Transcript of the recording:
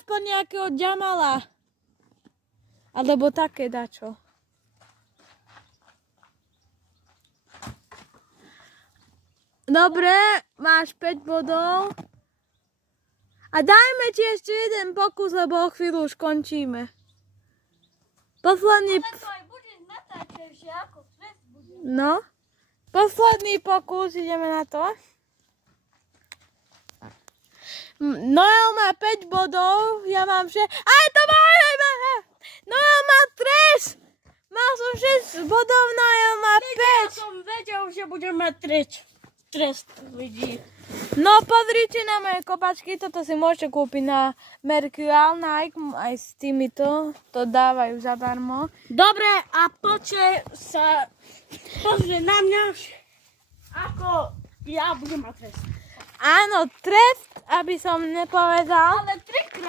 aspoň nejakého Jamala. Alebo také dačo. Dobre, máš 5 bodov. A dajme ti ešte jeden pokus, lebo o chvíľu už končíme. Posledný... Ale to aj budeš natáčať, že ako trest bude. No. Posledný pokus, ideme na to. Noel má 5 bodov, ja mám 6. Aj to má! Noel má trest! Mal som 6 bodov, Noel má 5. Ja som vedel, že budem mať trest ľudí. No pozrite na moje kopačky, toto si môžete kúpiť na Mercurial, Nike, aj s týmito, to dávajú zadarmo. Dobre, a poďte sa pozrieť na mňa, ako ja budem mať trest. Áno, trest, aby som nepovedal. Ale trikrát.